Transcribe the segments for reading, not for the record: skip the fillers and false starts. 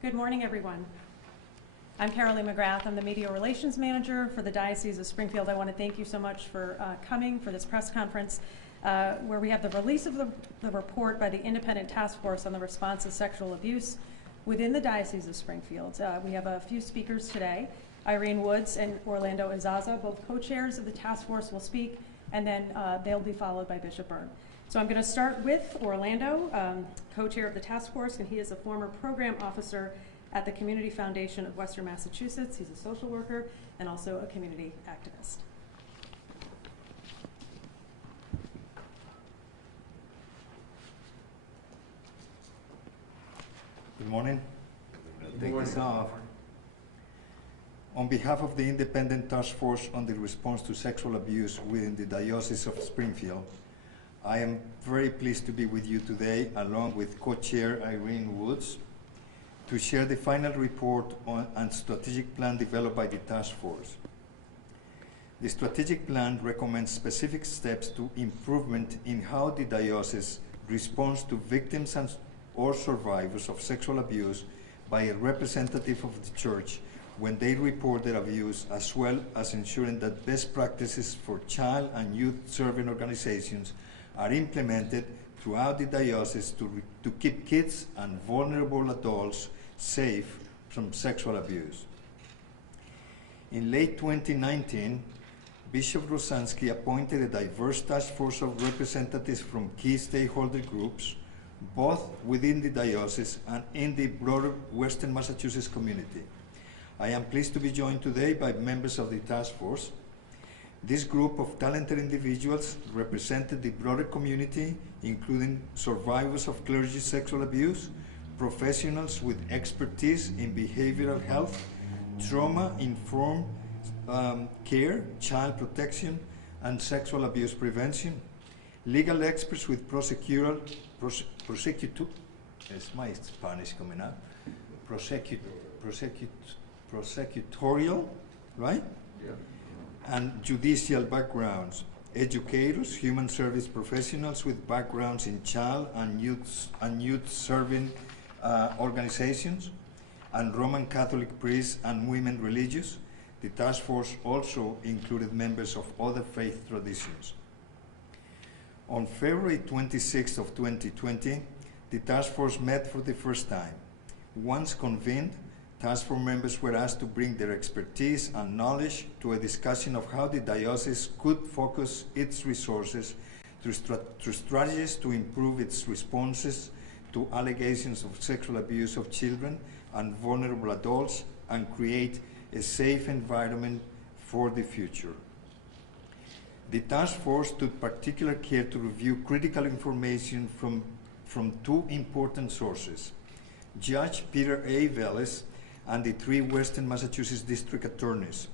Good morning, everyone. I'm Carolee McGrath. I'm the Media Relations Manager for the Diocese of Springfield. I want to thank you so much for coming for this press conference where we have the release of the report by the Independent Task Force on the Response to Sexual Abuse within the Diocese of Springfield. We have a few speakers today. Irene Woods and Orlando Izaza, both co-chairs of the task force, will speak, and then they'll be followed by Bishop Byrne. So I'm going to start with Orlando, co-chair of the task force, and he is a former program officer at the Community Foundation of Western Massachusetts. He's a social worker and also a community activist. Good morning. Take this off. On behalf of the Independent Task Force on the Response to Sexual Abuse within the Diocese of Springfield, I am very pleased to be with you today, along with co-chair Irene Woods, to share the final report and strategic plan developed by the task force. The strategic plan recommends specific steps to improvement in how the diocese responds to victims or survivors of sexual abuse by a representative of the church when they report their abuse, as well as ensuring that best practices for child and youth serving organizations are implemented throughout the diocese to keep kids and vulnerable adults safe from sexual abuse. In late 2019, Bishop Rosansky appointed a diverse task force of representatives from key stakeholder groups, both within the diocese and in the broader Western Massachusetts community. I am pleased to be joined today by members of the task force. This group of talented individuals represented the broader community, including survivors of clergy sexual abuse, professionals with expertise in behavioral health, trauma-informed care, child protection, and sexual abuse prevention, legal experts with prosecutorial, it's my Spanish coming up, prosecutorial, right? Yeah. And judicial backgrounds, educators, human service professionals with backgrounds in child and youth serving organizations, and Roman Catholic priests and women religious. The task force also included members of other faith traditions. On February 26th of 2020, the task force met for the first time. Once convened, task force members were asked to bring their expertise and knowledge to a discussion of how the diocese could focus its resources through strategies to improve its responses to allegations of sexual abuse of children and vulnerable adults and create a safe environment for the future. The task force took particular care to review critical information from two important sources: Judge Peter A. Velez and the three Western Massachusetts district attorneys.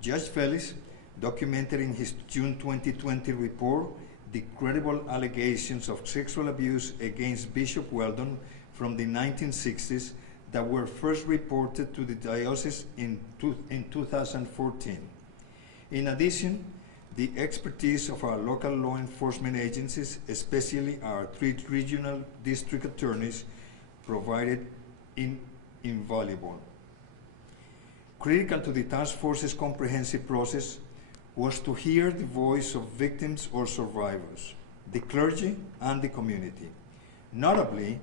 Judge Velez documented in his June 2020 report the credible allegations of sexual abuse against Bishop Weldon from the 1960s that were first reported to the diocese in 2014. In addition, the expertise of our local law enforcement agencies, especially our three regional district attorneys, provided invaluable. Critical to the task force's comprehensive process was to hear the voice of victims or survivors, the clergy, and the community. Notably,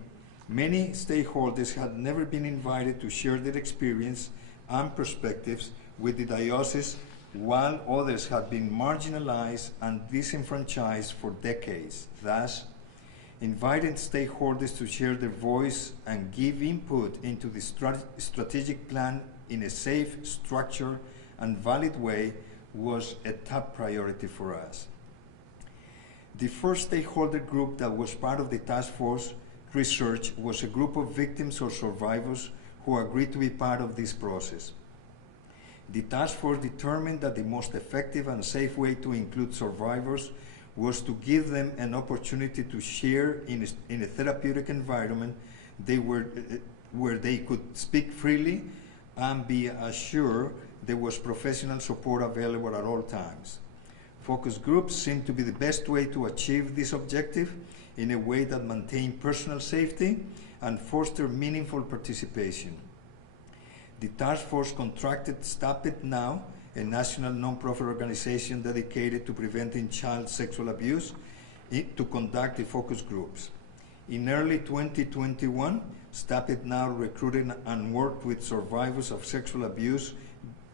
many stakeholders had never been invited to share their experience and perspectives with the diocese, while others had been marginalized and disenfranchised for decades. Thus, inviting stakeholders to share their voice and give input into the strategic plan in a safe, structured, and valid way was a top priority for us. The first stakeholder group that was part of the task force research was a group of victims or survivors who agreed to be part of this process. The task force determined that the most effective and safe way to include survivors was to give them an opportunity to share in a therapeutic environment where they could speak freely and be assured there was professional support available at all times. Focus groups seem to be the best way to achieve this objective in a way that maintains personal safety and foster meaningful participation. The task force contracted Stop It Now, a national nonprofit organization dedicated to preventing child sexual abuse, to conduct the focus groups. In early 2021, Stop It Now recruited and worked with survivors of sexual abuse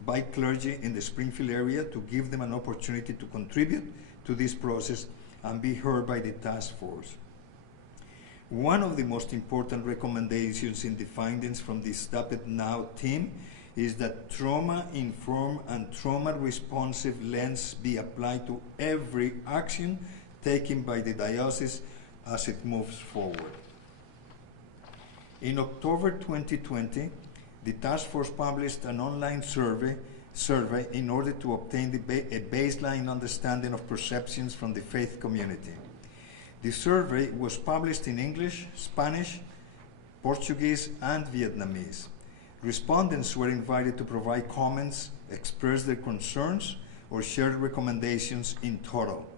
by clergy in the Springfield area to give them an opportunity to contribute to this process and be heard by the task force. One of the most important recommendations in the findings from the Stop It Now team is that trauma-informed and trauma-responsive lens be applied to every action taken by the diocese as it moves forward. In October 2020, the task force published an online survey in order to obtain a baseline understanding of perceptions from the faith community. The survey was published in English, Spanish, Portuguese, and Vietnamese. Respondents were invited to provide comments, express their concerns, or share recommendations. In total,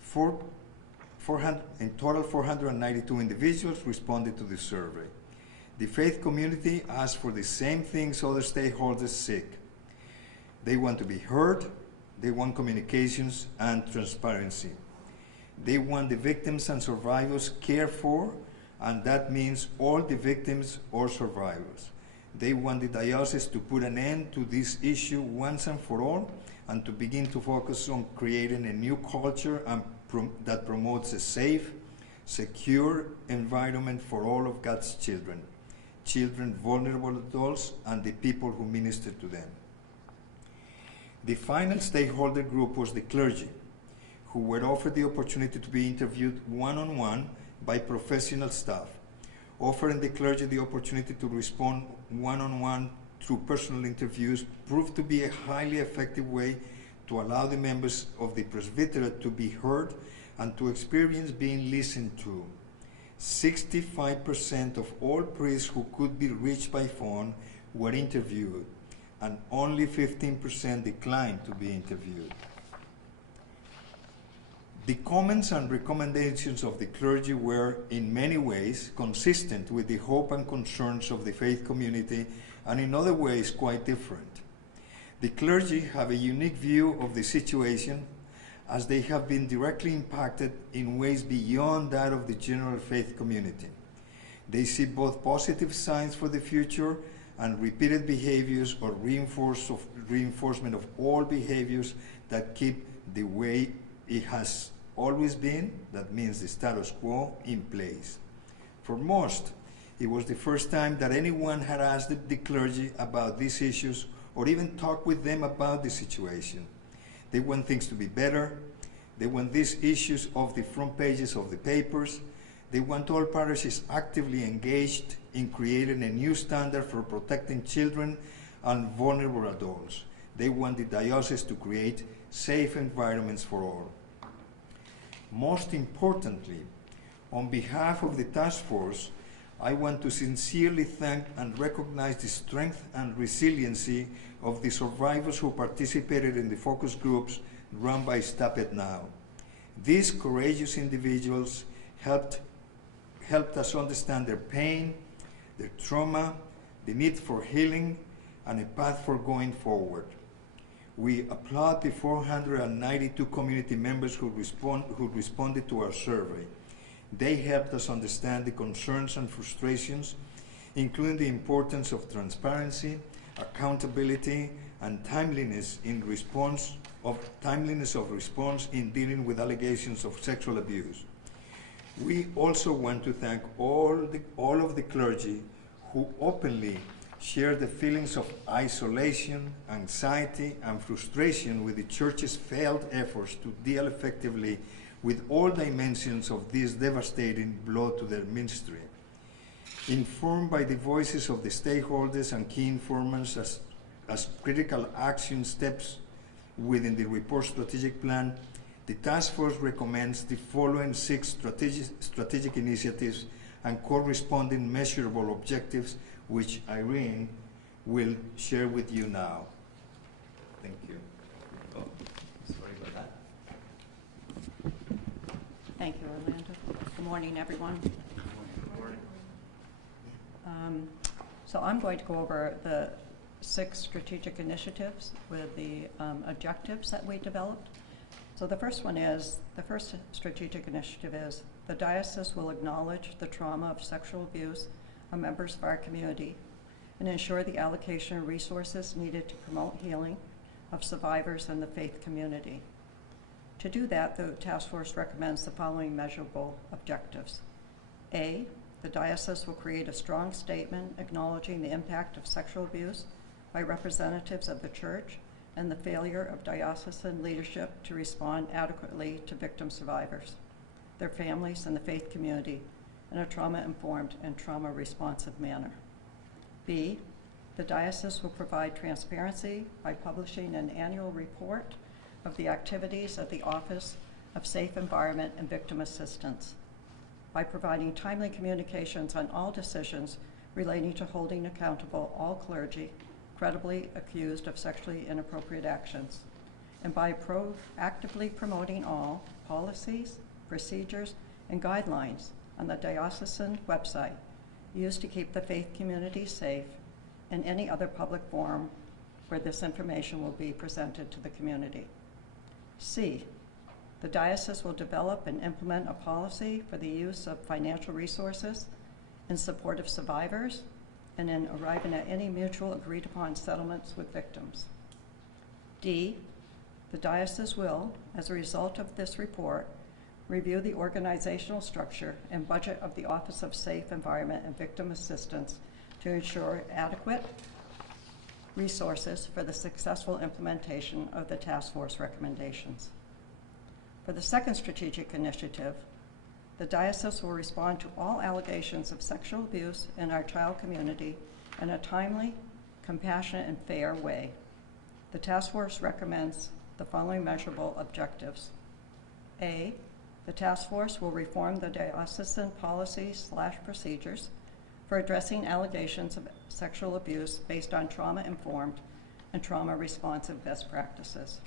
492 individuals responded to the survey. The faith community asked for the same things other stakeholders seek. They want to be heard, they want communications and transparency. They want the victims and survivors cared for, and that means all the victims or survivors. They want the diocese to put an end to this issue once and for all, and to begin to focus on creating a new culture that promotes a safe, secure environment for all of God's children, vulnerable adults, and the people who minister to them. The final stakeholder group was the clergy, who were offered the opportunity to be interviewed one-on-one by professional staff. Offering the clergy the opportunity to respond one-on-one through personal interviews proved to be a highly effective way to allow the members of the presbyterate to be heard and to experience being listened to. 65% of all priests who could be reached by phone were interviewed, and only 15% declined to be interviewed. The comments and recommendations of the clergy were, in many ways, consistent with the hope and concerns of the faith community, and in other ways, quite different. The clergy have a unique view of the situation, as they have been directly impacted in ways beyond that of the general faith community. They see both positive signs for the future and repeated behaviors or reinforcement of all behaviors that keep the way it has always been, that means the status quo, in place. For most, it was the first time that anyone had asked the clergy about these issues or even talked with them about the situation. They want things to be better. They want these issues off the front pages of the papers. They want all parishes actively engaged in creating a new standard for protecting children and vulnerable adults. They want the diocese to create safe environments for all. Most importantly, on behalf of the task force, I want to sincerely thank and recognize the strength and resiliency of the survivors who participated in the focus groups run by Stop It Now. These courageous individuals helped us understand their pain, their trauma, the need for healing, and a path for going forward. We applaud the 492 community members who responded to our survey. They helped us understand the concerns and frustrations, including the importance of transparency, accountability, and timeliness of response in dealing with allegations of sexual abuse. We also want to thank all of the clergy who openly share the feelings of isolation, anxiety, and frustration with the Church's failed efforts to deal effectively with all dimensions of this devastating blow to their ministry. Informed by the voices of the stakeholders and key informants as critical action steps within the report strategic plan, the task force recommends the following 6 strategic initiatives and corresponding measurable objectives, which Irene will share with you now. Thank you. Oh, sorry about that. Thank you, Orlando. Good morning, everyone. Good morning. So I'm going to go over the 6 strategic initiatives with the objectives that we developed. So the first strategic initiative is the diocese will acknowledge the trauma of sexual abuse of members of our community and ensure the allocation of resources needed to promote healing of survivors in the faith community. To do that, the task force recommends the following measurable objectives. A, the diocese will create a strong statement acknowledging the impact of sexual abuse by representatives of the church and the failure of diocesan leadership to respond adequately to victim survivors, their families, and the faith community in a trauma-informed and trauma-responsive manner. B, the diocese will provide transparency by publishing an annual report of the activities of the Office of Safe Environment and Victim Assistance, by providing timely communications on all decisions relating to holding accountable all clergy credibly accused of sexually inappropriate actions, and by proactively promoting all policies, procedures, and guidelines on the diocesan website used to keep the faith community safe and any other public forum where this information will be presented to the community. C, the diocese will develop and implement a policy for the use of financial resources in support of survivors and in arriving at any mutual agreed upon settlements with victims. D, the diocese will, as a result of this report, review the organizational structure and budget of the Office of Safe Environment and Victim Assistance to ensure adequate resources for the successful implementation of the task force recommendations. For the second strategic initiative, the diocese will respond to all allegations of sexual abuse in our child community in a timely, compassionate, and fair way. The task force recommends the following measurable objectives. A, the task force will reform the diocesan policies/procedures for addressing allegations of sexual abuse based on trauma-informed and trauma-responsive best practices.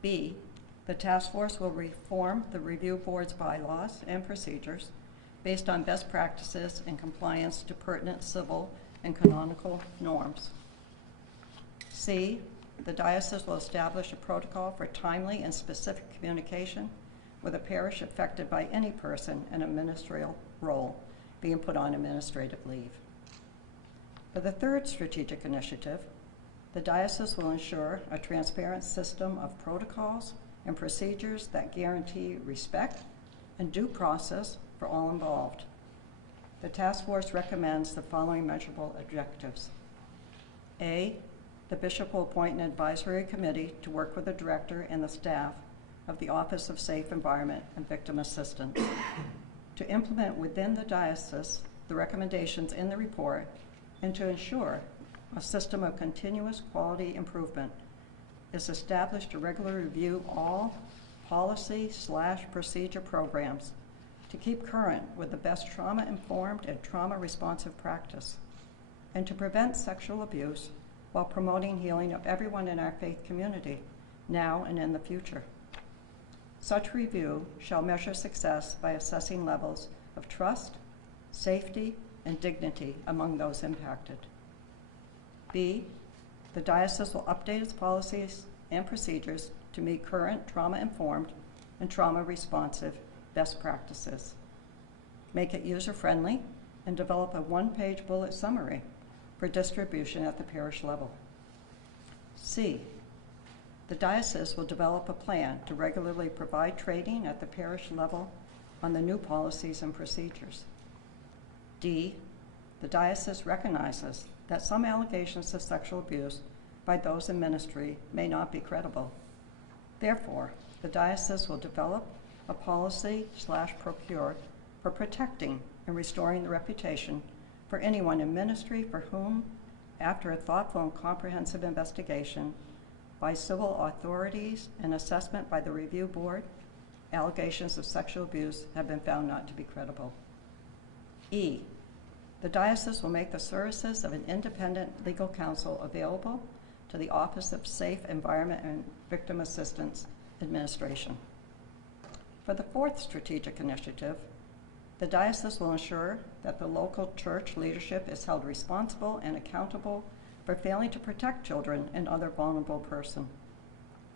B, the task force will reform the review board's bylaws and procedures based on best practices and compliance to pertinent civil and canonical norms. C, the diocese will establish a protocol for timely and specific communication with a parish affected by any person in a ministerial role being put on administrative leave. For the third strategic initiative, the diocese will ensure a transparent system of protocols and procedures that guarantee respect and due process for all involved. The task force recommends the following measurable objectives. A, the bishop will appoint an advisory committee to work with the director and the staff of the Office of Safe Environment and Victim Assistance to implement within the diocese the recommendations in the report and to ensure a system of continuous quality improvement is established to regularly review all policy/procedure programs to keep current with the best trauma-informed and trauma-responsive practice, and to prevent sexual abuse while promoting healing of everyone in our faith community, now and in the future. Such review shall measure success by assessing levels of trust, safety, and dignity among those impacted. B, the diocese will update its policies and procedures to meet current trauma-informed and trauma-responsive best practices. Make it user-friendly and develop a one-page bullet summary for distribution at the parish level. C, the diocese will develop a plan to regularly provide training at the parish level on the new policies and procedures. D, the diocese recognizes that some allegations of sexual abuse by those in ministry may not be credible. Therefore, the diocese will develop a policy/procure for protecting and restoring the reputation for anyone in ministry for whom, after a thoughtful and comprehensive investigation by civil authorities and assessment by the review board, allegations of sexual abuse have been found not to be credible. E, the diocese will make the services of an independent legal counsel available to the Office of Safe Environment and Victim Assistance Administration. For the fourth strategic initiative, The diocese will ensure that the local church leadership is held responsible and accountable for failing to protect children and other vulnerable persons.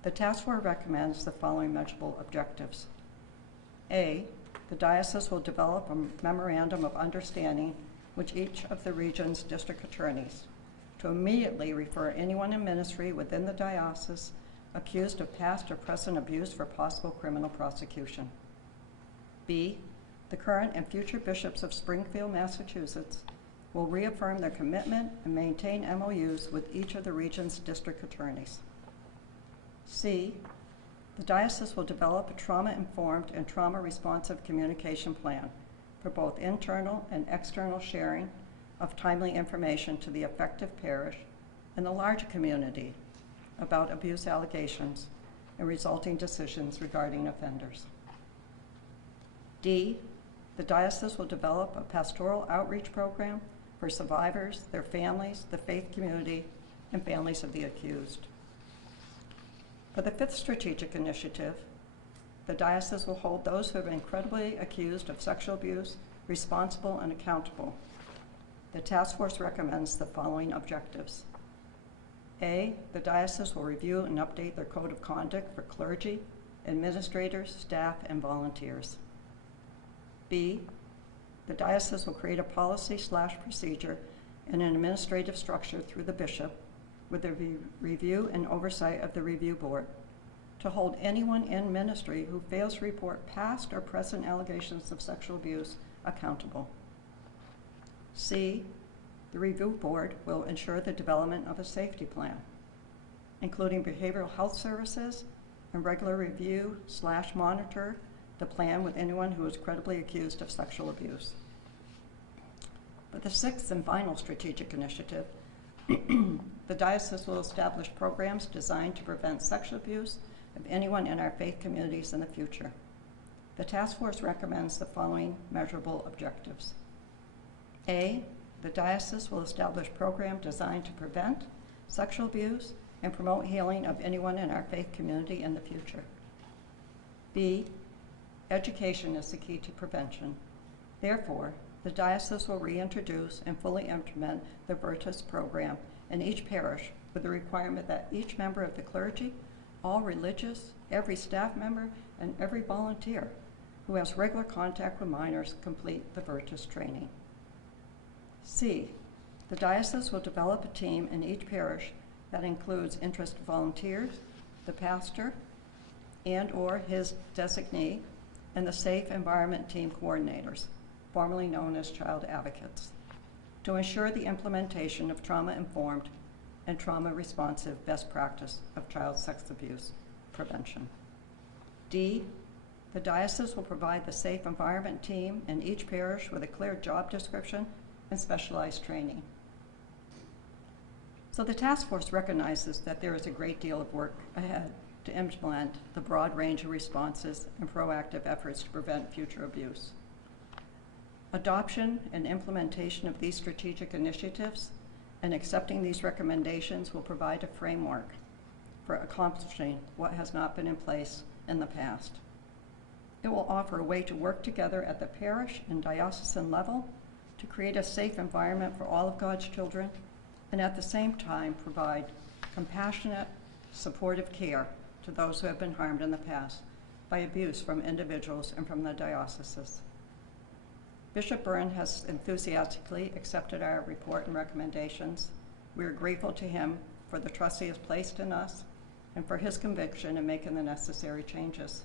The task force recommends the following measurable objectives. A, the diocese will develop a memorandum of understanding with each of the region's district attorneys to immediately refer anyone in ministry within the diocese accused of past or present abuse for possible criminal prosecution. B, the current and future bishops of Springfield, Massachusetts will reaffirm their commitment and maintain MOUs with each of the region's district attorneys. C, the diocese will develop a trauma-informed and trauma-responsive communication plan for both internal and external sharing of timely information to the affected parish and the larger community about abuse allegations and resulting decisions regarding offenders. D, the diocese will develop a pastoral outreach program for survivors, their families, the faith community, and families of the accused. For the fifth strategic initiative, the diocese will hold those who have been credibly accused of sexual abuse responsible and accountable. The task force recommends the following objectives. A, the diocese will review and update their code of conduct for clergy, administrators, staff, and volunteers. B, the diocese will create a policy/procedure and an administrative structure through the bishop with the review and oversight of the review board to hold anyone in ministry who fails to report past or present allegations of sexual abuse accountable. C, the review board will ensure the development of a safety plan, including behavioral health services and regular review/monitor the plan with anyone who is credibly accused of sexual abuse. For the sixth and final strategic initiative, the diocese will establish programs designed to prevent sexual abuse of anyone in our faith communities in the future. The task force recommends the following measurable objectives. A, the diocese will establish programs designed to prevent sexual abuse and promote healing of anyone in our faith community in the future. B, education is the key to prevention. Therefore, the diocese will reintroduce and fully implement the Virtus program in each parish with the requirement that each member of the clergy, all religious, every staff member, and every volunteer who has regular contact with minors complete the Virtus training. C, the diocese will develop a team in each parish that includes interested volunteers, the pastor, and/or his designee, and the Safe Environment Team coordinators, formerly known as child advocates, to ensure the implementation of trauma-informed and trauma-responsive best practice of child sex abuse prevention. D, the diocese will provide the Safe Environment Team in each parish with a clear job description and specialized training. So the task force recognizes that there is a great deal of work ahead to implement the broad range of responses and proactive efforts to prevent future abuse. Adoption and implementation of these strategic initiatives and accepting these recommendations will provide a framework for accomplishing what has not been in place in the past. It will offer a way to work together at the parish and diocesan level to create a safe environment for all of God's children, and at the same time provide compassionate, supportive care to those who have been harmed in the past by abuse from individuals and from the dioceses. Bishop Byrne has enthusiastically accepted our report and recommendations. We are grateful to him for the trust he has placed in us and for his conviction in making the necessary changes.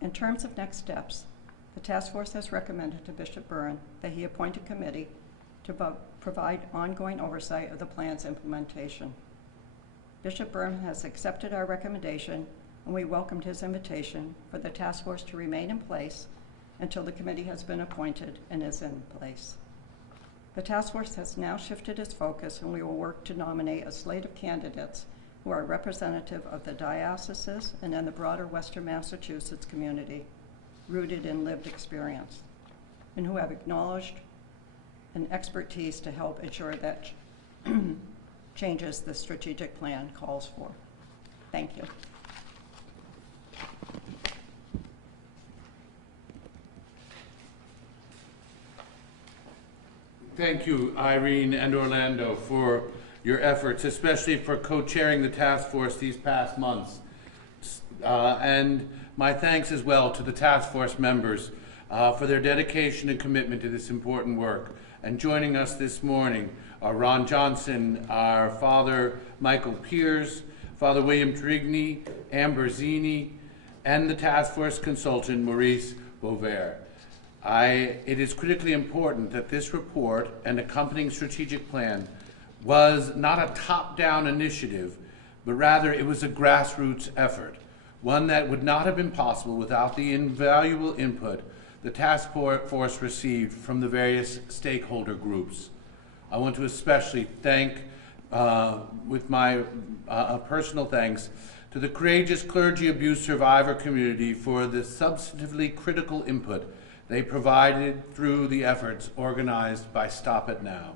In terms of next steps, the task force has recommended to Bishop Byrne that he appoint a committee to provide ongoing oversight of the plan's implementation. Bishop Byrne has accepted our recommendation, and we welcomed his invitation for the task force to remain in place until the committee has been appointed and is in place. The task force has now shifted its focus, and we will work to nominate a slate of candidates who are representative of the dioceses and in the broader Western Massachusetts community, rooted in lived experience, and who have acknowledged an expertise to help ensure that changes the strategic plan calls for. Thank you. Thank you, Irene and Orlando, for your efforts, especially for co-chairing the task force these past months. And my thanks as well to the task force members for their dedication and commitment to this important work. And joining us this morning are Ron Johnson, our Father Michael Piers, Father William Trigny, Amber Zini, and the task force consultant Maurice Beauvert. It is critically important that this report and accompanying strategic plan was not a top-down initiative, but rather it was a grassroots effort, one that would not have been possible without the invaluable input the task force received from the various stakeholder groups. I want to especially thank, with my personal thanks, to the courageous clergy abuse survivor community for the substantively critical input they provided through the efforts organized by Stop It Now.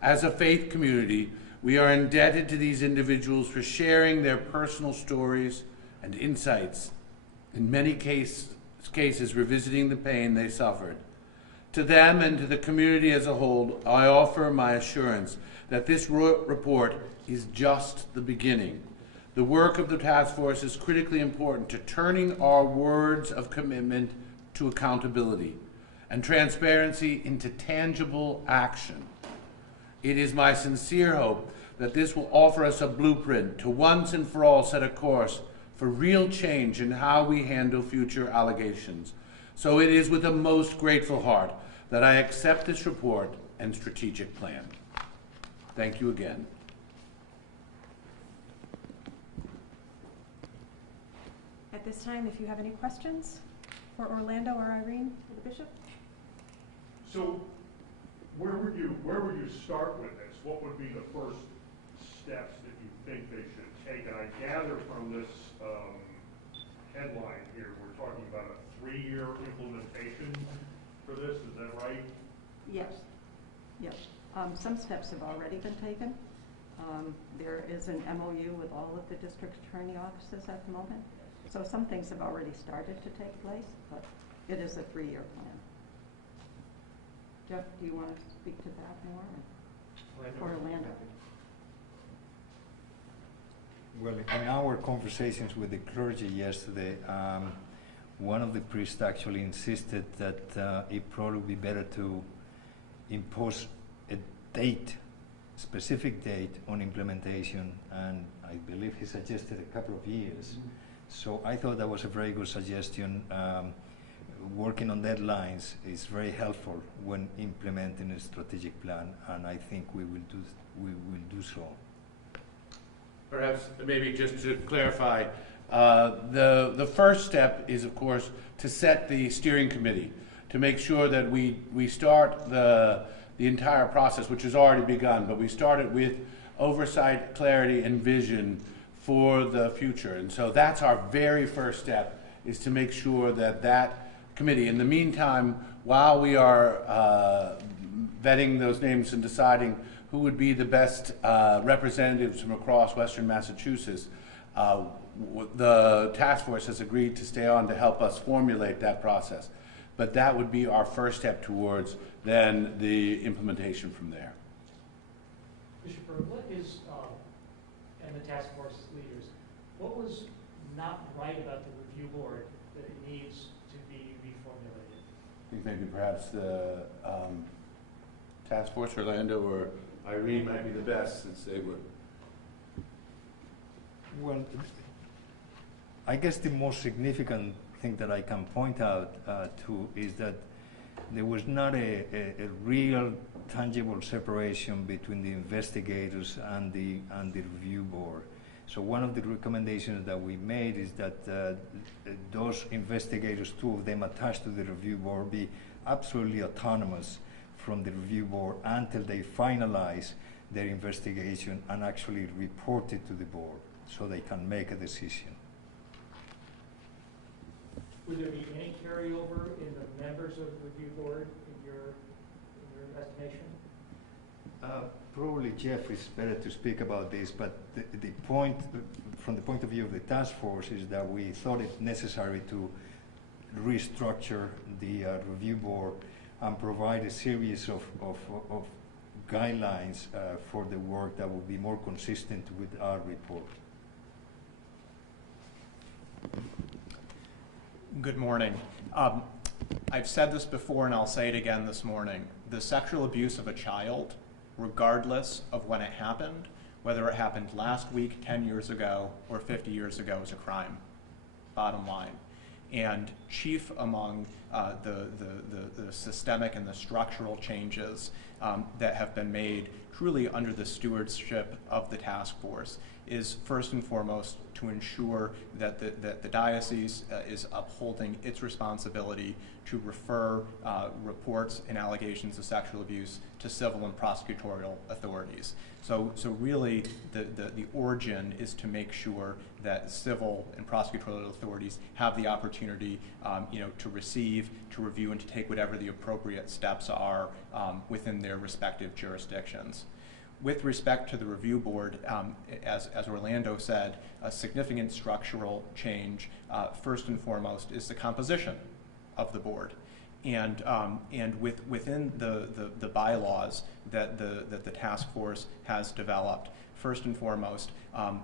As a faith community, we are indebted to these individuals for sharing their personal stories and insights, in many cases revisiting the pain they suffered. To them and to the community as a whole, I offer my assurance that this report is just the beginning. The work of the task force is critically important to turning our words of commitment to accountability and transparency into tangible action. It is my sincere hope that this will offer us a blueprint to once and for all set a course for real change in how we handle future allegations. So it is with a most grateful heart that I accept this report and strategic plan. Thank you again. At this time, if you have any questions for Orlando or Irene, or the bishop? So where would you start with this? What would be the first steps that you think they should take? And I gather from this headline here, we're talking about a 3-year implementation for this, is that right? Yes, yes. Some steps have already been taken. There is an MOU with all of the district attorney offices at the moment. So some things have already started to take place, but it is a 3-year plan. Jeff, do you want to speak to that more? Or Orlando? Well, in our conversations with the clergy yesterday, one of the priests actually insisted that it probably would be better to impose a date, specific date on implementation, and I believe he suggested a couple of years. Mm-hmm. So I thought that was a very good suggestion. Working on deadlines is very helpful when implementing a strategic plan, and I think we will do so. Perhaps maybe just to clarify, the first step is, of course, to set the steering committee, to make sure that we start the entire process, which has already begun, but we started with oversight, clarity, and vision for the future. And so that's our very first step, is to make sure that committee, in the meantime, while we are vetting those names and deciding who would be the best representatives from across Western Massachusetts, the task force has agreed to stay on to help us formulate that process. But that would be our first step towards then the implementation from there. Bishop, what is, and the task force leaders, what was not right about the review board that it needs to be reformulated? I think maybe perhaps the task force, Orlando or Irene might be the best, since they were. Well, I guess the most significant thing that I can point out to is that there was not a real tangible separation between the investigators and the review board. So one of the recommendations that we made is that those investigators, 2 of them attached to the review board, be absolutely autonomous from the review board until they finalize their investigation and actually report it to the board so they can make a decision. Would there be any carryover in the members of the review board in your estimation? Probably Jeff is better to speak about this, but the point, from the point of view of the task force, is that we thought it necessary to restructure the review board and provide a series of guidelines for the work that will be more consistent with our report. Good morning. I've said this before and I'll say it again this morning. The sexual abuse of a child, regardless of when it happened, whether it happened last week, 10 years ago, or 50 years ago, is a crime, bottom line. And chief among the systemic and the structural changes that have been made truly under the stewardship of the task force is first and foremost to ensure that the diocese is upholding its responsibility to refer reports and allegations of sexual abuse to civil and prosecutorial authorities. So really the origin is to make sure that civil and prosecutorial authorities have the opportunity to receive, to review, and to take whatever the appropriate steps are within their respective jurisdictions. With respect to the review board, as Orlando said, a significant structural change, first and foremost, is the composition of the board. And within the bylaws that the task force has developed, first and foremost,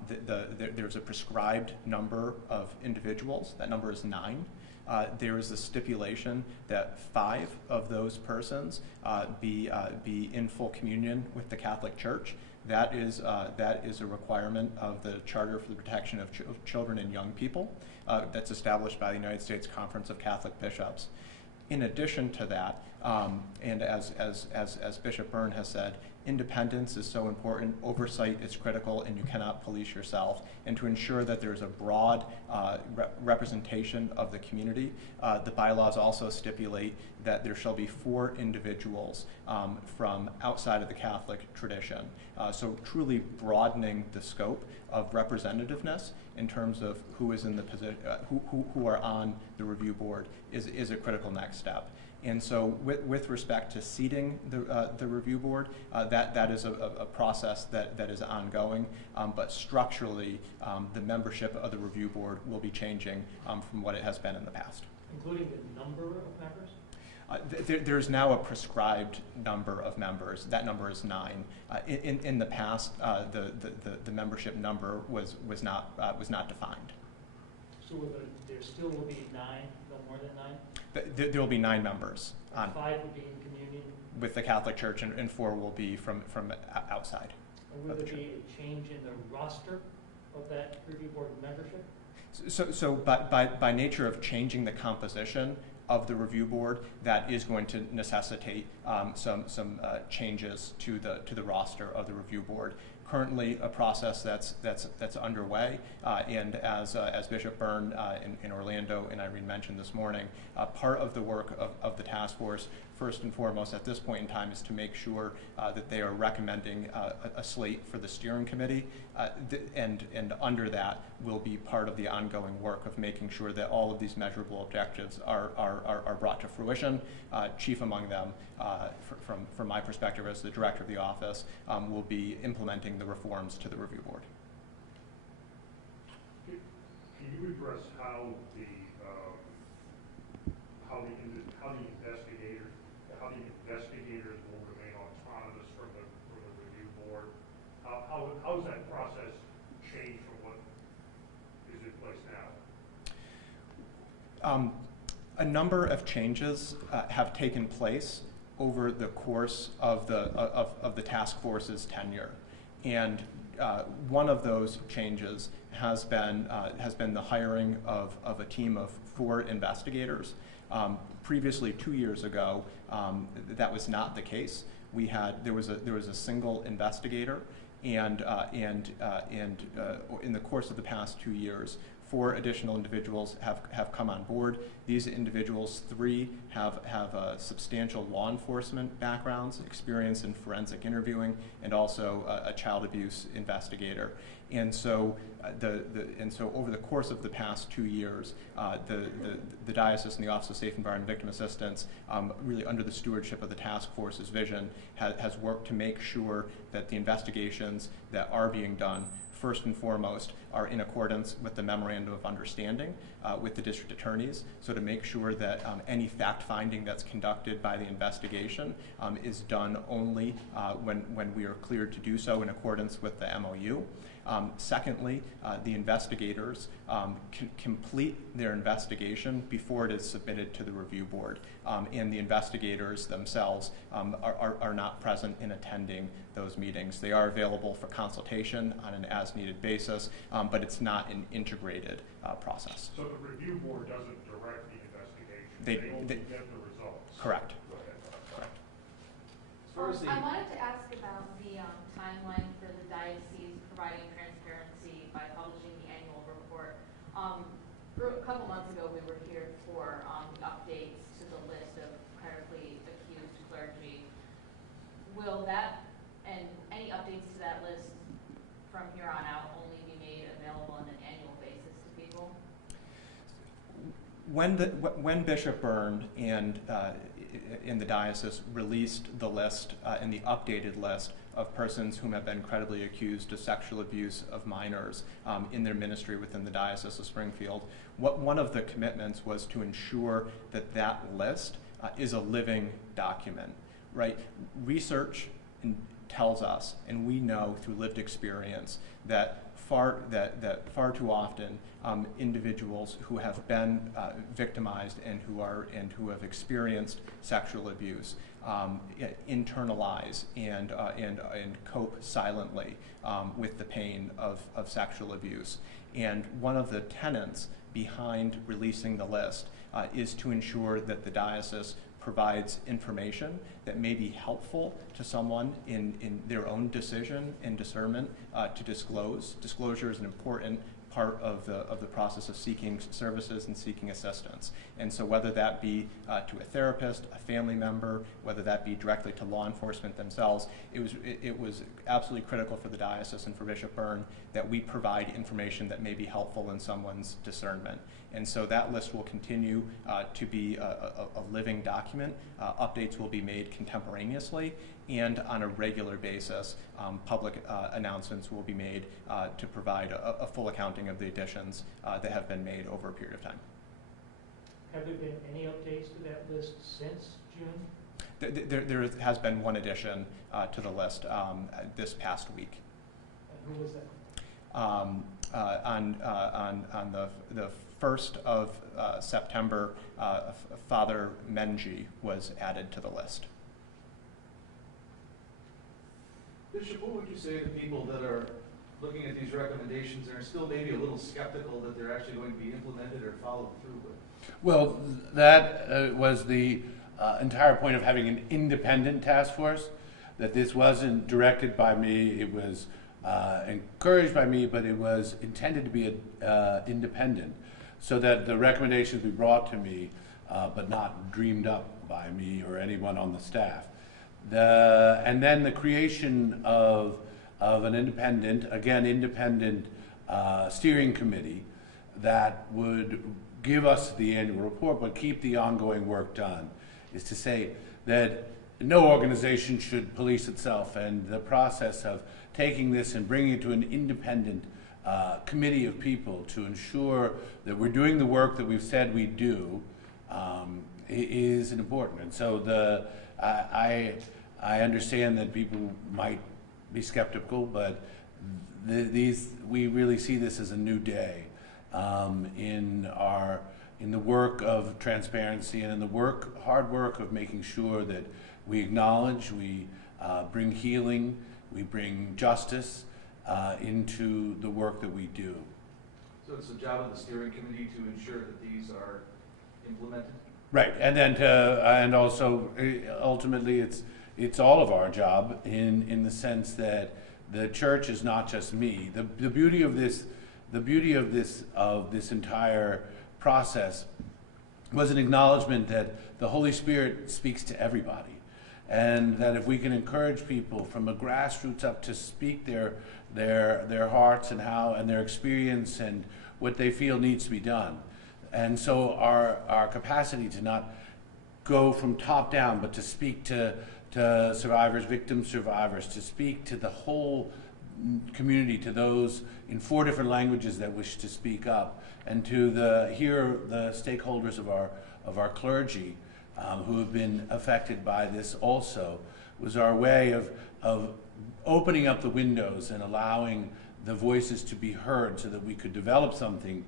there's a prescribed number of individuals. That number is 9. There is a stipulation that 5 of those persons be in full communion with the Catholic Church. That is a requirement of the Charter for the Protection of Children and Young People that's established by the United States Conference of Catholic Bishops. In addition to that, and as Bishop Byrne has said, independence is so important, oversight is critical, and you cannot police yourself. And to ensure that there's a broad representation of the community, the bylaws also stipulate that there shall be 4 individuals from outside of the Catholic tradition. So truly broadening the scope of representativeness in terms of who is in the position, who are on the review board is a critical next step. And so with respect to seating the review board, that is a process that is ongoing, but structurally the membership of the review board will be changing from what it has been in the past. Including the number of members? There's now a prescribed number of members. That number is 9. In the past, the membership number was not defined. So there still will be 9, no more than 9? There will be 9 members. 5 will be in communion with the Catholic Church, and 4 will be from outside. And will there be a change in the roster of that review board membership? So by nature of changing the composition of the review board, that is going to necessitate some changes to the roster of the review board. Currently, a process that's underway, and as Bishop Byrne in Orlando and Irene mentioned this morning, part of the work of the task force, first and foremost at this point in time, is to make sure that they are recommending a slate for the steering committee, and under that will be part of the ongoing work of making sure that all of these measurable objectives are brought to fruition. Chief among them, from my perspective as the director of the office, will be implementing the reforms to the review board. Can you address how the investigators will remain autonomous from the review board? How does that process change from what is in place now? A number of changes have taken place over the course of the task force's tenure, and one of those changes has been the hiring of a team of 4 investigators. Previously, 2 years ago, that was not the case. There was a single investigator, and in the course of the past 2 years, 4 additional individuals have come on board. These individuals, 3 have substantial law enforcement backgrounds, experience in forensic interviewing, and also a child abuse investigator. And so, over the course of the past 2 years, the Diocese and the Office of Safe Environment and Victim Assistance, really under the stewardship of the task force's vision, has worked to make sure that the investigations that are being done first and foremost, are in accordance with the memorandum of understanding with the district attorneys. So to make sure that any fact finding that's conducted by the investigation is done only when we are cleared to do so in accordance with the MOU. Secondly, the investigators complete their investigation before it is submitted to the review board, and the investigators themselves are not present in attending those meetings. They are available for consultation on an as-needed basis, but it's not an integrated process. So the review board doesn't direct the investigation? They only get the results? Correct. Go ahead. Correct. As far as the, I wanted to ask about the timeline for the diocese providing transparency by publishing the annual report. A couple months ago, we were here for the updates to the list of credibly accused clergy. Will that, and any updates to that list from here on out, only be made available on an annual basis to people? When Bishop Byrne and in the diocese released the list and the updated list of persons whom have been credibly accused of sexual abuse of minors in their ministry within the Diocese of Springfield, one of the commitments was to ensure that that list is a living document, right? Research tells us, and we know through lived experience, that far too often individuals who have been victimized and who have experienced sexual abuse internalize and cope silently with the pain of sexual abuse. And one of the tenets behind releasing the list is to ensure that the diocese provides information that may be helpful to someone in their own decision and discernment to disclose. Disclosure is an important part of the process of seeking services and seeking assistance. And so whether that be to a therapist, a family member, whether that be directly to law enforcement themselves, it was absolutely critical for the diocese and for Bishop Byrne that we provide information that may be helpful in someone's discernment. And so that list will continue to be a living document. Updates will be made contemporaneously, and on a regular basis, public announcements will be made to provide a full accounting of the additions that have been made over a period of time. Have there been any updates to that list since June? There has been one addition to the list this past week. And who was that? On the 1st of September, Father Menji was added to the list. Bishop, what would you say to people that are looking at these recommendations and are still maybe a little skeptical that they're actually going to be implemented or followed through with? Well, that was the entire point of having an independent task force, that this wasn't directed by me, it was encouraged by me, but it was intended to be independent, so that the recommendations be brought to me, but not dreamed up by me or anyone on the staff. And then the creation of an independent steering committee that would give us the annual report but keep the ongoing work done, is to say that no organization should police itself, and the process of taking this and bringing it to an independent committee of people to ensure that we're doing the work that we've said we do is important. And so I understand that people might be skeptical, but we really see this as a new day in the work of transparency and in the hard work of making sure that we acknowledge, we bring healing, we bring justice into the work that we do. So it's the job of the steering committee to ensure that these are implemented? Right, and then and also ultimately it's all of our job in the sense that the church is not just me. The beauty of this entire process was an acknowledgement that the Holy Spirit speaks to everybody, and that if we can encourage people from the grassroots up to speak their hearts and their experience and what they feel needs to be done. And so our capacity to not go from top down, but to speak to survivors, victim survivors, to speak to the whole community, to those in 4 different languages that wish to speak up, and to the stakeholders of our clergy who have been affected by this also, was our way of opening up the windows and allowing the voices to be heard so that we could develop something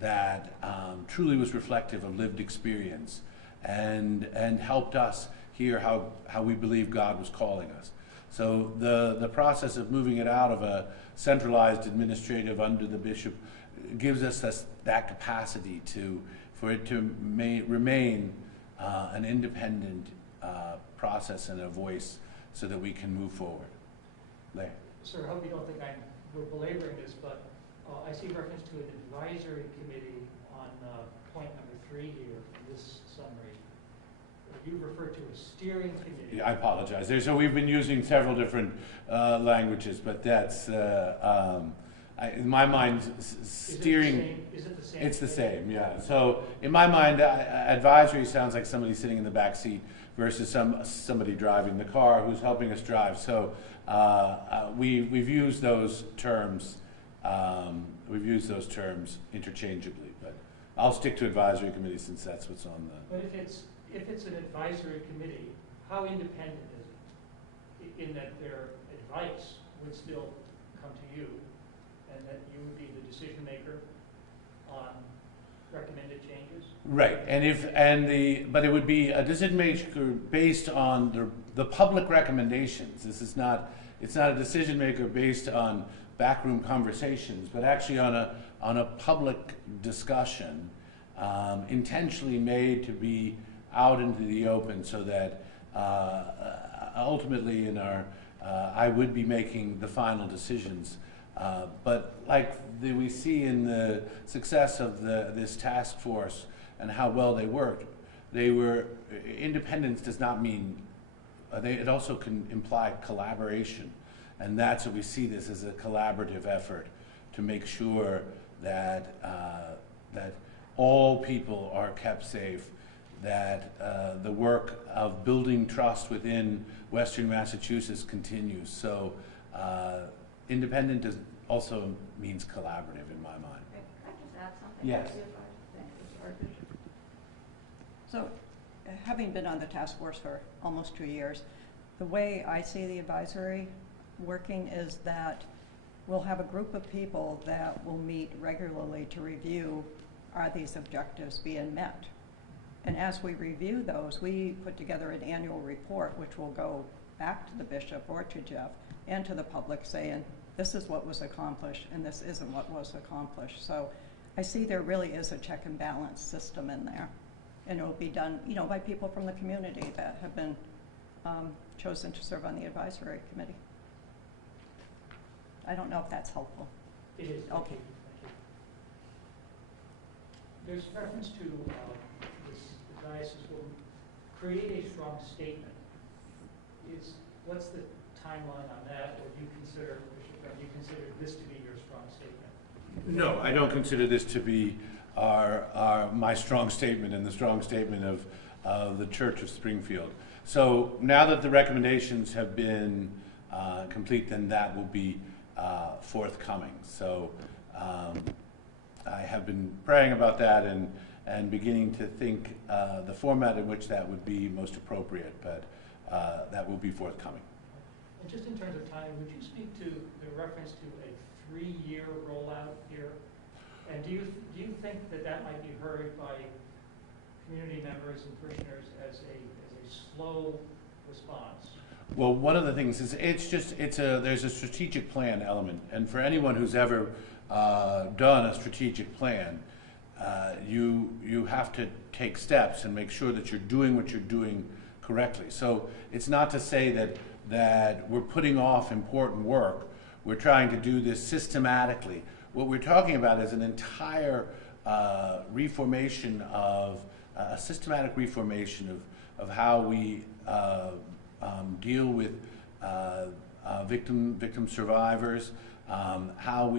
that truly was reflective of lived experience and helped us hear how we believe God was calling us. So the process of moving it out of a centralized administrative under the bishop gives us that capacity for it to remain an independent process and a voice so that we can move forward. Larry. Sir, I hope you don't think we're belaboring this, but I see reference to an advisory committee on point number 3 here in this summary. You refer to a steering committee. I apologize. So we've been using several different languages, but that's, in my mind, steering. Is it the same? It's the same, yeah. So in my mind, advisory sounds like somebody sitting in the back seat versus somebody driving the car who's helping us drive. So we've used those terms. We've used those terms interchangeably, but I'll stick to advisory committee since that's what's on the. But if it's an advisory committee, how independent is it? In that their advice would still come to you, and that you would be the decision maker on recommended changes? Right, but it would be a decision maker based on the public recommendations. It's not a decision maker based on backroom conversations, but actually on a public discussion, intentionally made to be out into the open, so that ultimately I would be making the final decisions. But like we see in the success of this task force and how well they worked, independence does not mean, it also can imply collaboration. And that's what we see this as, a collaborative effort to make sure that all people are kept safe, that the work of building trust within Western Massachusetts continues. So independent also means collaborative in my mind. Can I just add something? Yes. So, having been on the task force for almost 2 years, the way I see the advisory working is that we'll have a group of people that will meet regularly to review, are these objectives being met? And as we review those, we put together an annual report which will go back to the bishop or to Jeff and to the public saying, this is what was accomplished and this isn't what was accomplished. So I see there really is a check and balance system in there. And it will be done, by people from the community that have been chosen to serve on the advisory committee. I don't know if that's helpful. It is. Okay. Thank you. There's reference to the diocese will create a strong statement. What's the timeline on that, or do you consider this to be your strong statement? No, I don't consider this to be my strong statement and the strong statement of the Church of Springfield. So now that the recommendations have been complete, then that will be forthcoming. So I have been praying about that and beginning to think the format in which that would be most appropriate, but that will be forthcoming. And just in terms of timing, would you speak to the reference to a 3-year rollout here? And do you think that might be heard by community members and parishioners as a slow response? Well, one of the things is there's a strategic plan element, and for anyone who's ever done a strategic plan, you have to take steps and make sure that you're doing what you're doing correctly. So it's not to say that we're putting off important work. We're trying to do this systematically. What we're talking about is an entire reformation of a systematic reformation of how we deal with victim survivors, how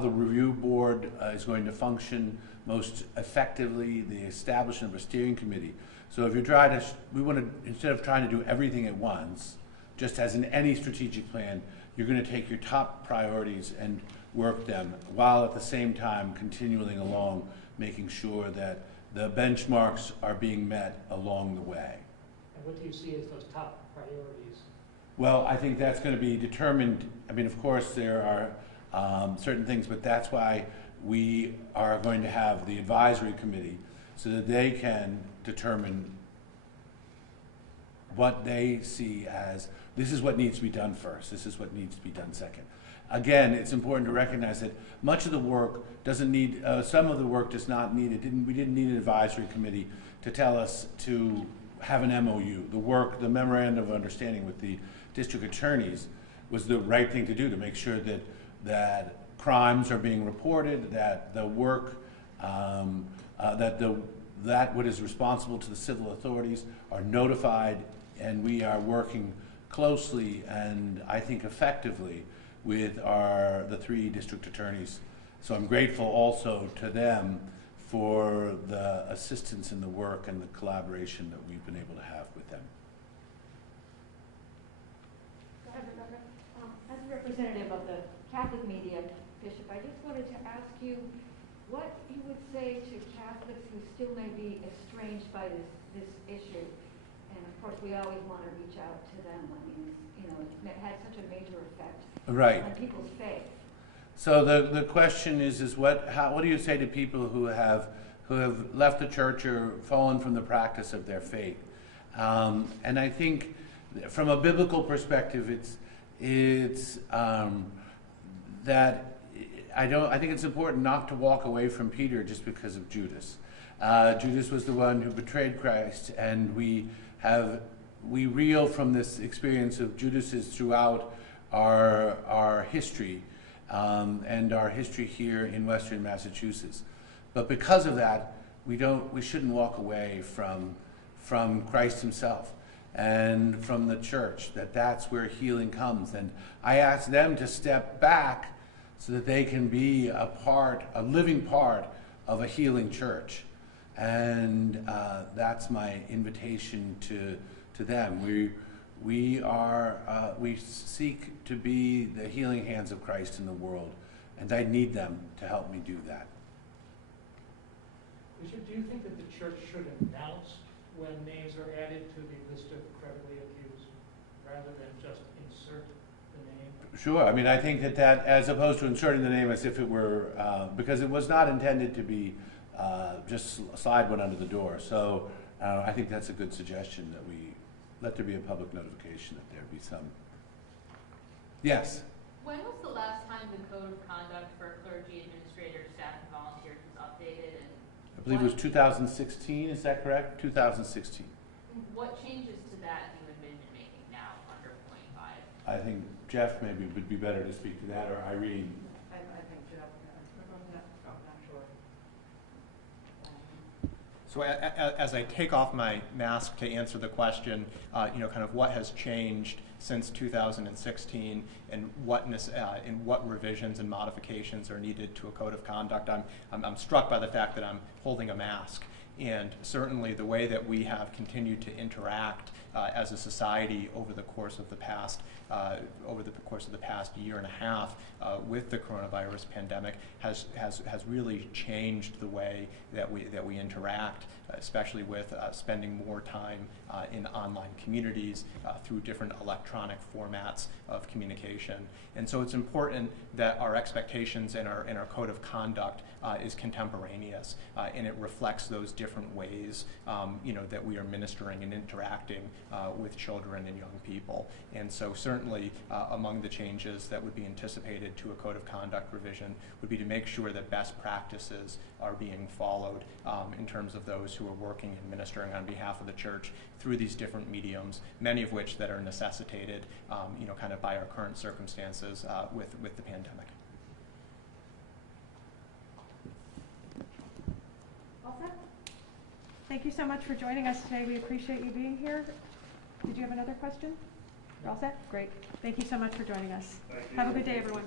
the review board is going to function most effectively, the establishment of a steering committee. So if you we want to, instead of trying to do everything at once, just as in any strategic plan, you're going to take your top priorities and work them, while at the same time continuing along, making sure that the benchmarks are being met along the way. And what do you see as those top priorities? Well, I think that's going to be determined. I mean, of course, there are certain things, but that's why we are going to have the advisory committee so that they can determine what they see as, this is what needs to be done first, this is what needs to be done second. Again, it's important to recognize that much of the work doesn't need, some of the work does not need, we didn't need an advisory committee to tell us to have an MOU. The work, the memorandum of understanding with the district attorneys was the right thing to do, to make sure that crimes are being reported, that the work, that what is responsible to the civil authorities are notified, and we are working closely and I think effectively with the 3 district attorneys. So I'm grateful also to them for the assistance in the work and the collaboration that we've been able to have with them. Go ahead, Rebecca. As a representative of the Catholic media, Bishop, I just wanted to ask you what you would say to Catholics who still may be estranged by this issue. And of course, we always want to reach out to them. I mean, you know, it had such a major effect on people's faith. So the question is what do you say to people who have left the church or fallen from the practice of their faith? And I think from a biblical perspective, it's that I think it's important not to walk away from Peter just because of Judas. Judas was the one who betrayed Christ, and we reel from this experience of Judases throughout our history, and our history here in Western Massachusetts. But because of that, we shouldn't walk away from Christ himself and from the church, that's where healing comes. And I ask them to step back so that they can be a living part of a healing church. And that's my invitation to them. We seek to be the healing hands of Christ in the world, and I need them to help me do that. Bishop, do you think that the church should announce when names are added to the list of credibly accused, rather than just insert the name? Sure. I mean, I think that as opposed to inserting the name as if it were, because it was not intended to be just slide one under the door. So I think that's a good suggestion, that we let there be a public notification, that there be some. Yes? When was the last time the code of conduct for clergy, administrators, staff, and volunteers was updated? And I believe it was 2016, is that correct? 2016. What changes to that do you envision making now under point 5? I think Jeff maybe would be better to speak to that, or Irene. I think Jeff, I'm not sure. So as I take off my mask to answer the question, kind of what has changed since 2016 and what revisions and modifications are needed to a code of conduct, I'm struck by the fact that I'm holding a mask. And certainly the way that we have continued to interact as a society over the course of the past year and a half with the coronavirus pandemic has really changed the way that we interact, especially with spending more time in online communities through different electronic formats of communication. And so it's important that our expectations and our code of conduct is contemporaneous, and it reflects those different ways that we are ministering and interacting with children and young people. And so certainly among the changes that would be anticipated to a code of conduct revision would be to make sure that best practices are being followed in terms of those who are working and ministering on behalf of the church through these different mediums, many of which that are necessitated kind of by our current circumstances with the pandemic. All set? Thank you so much for joining us today. We appreciate you being here. Did you have another question? You're all set? Great. Thank you so much for joining us. Thank you. Have a good day, everyone.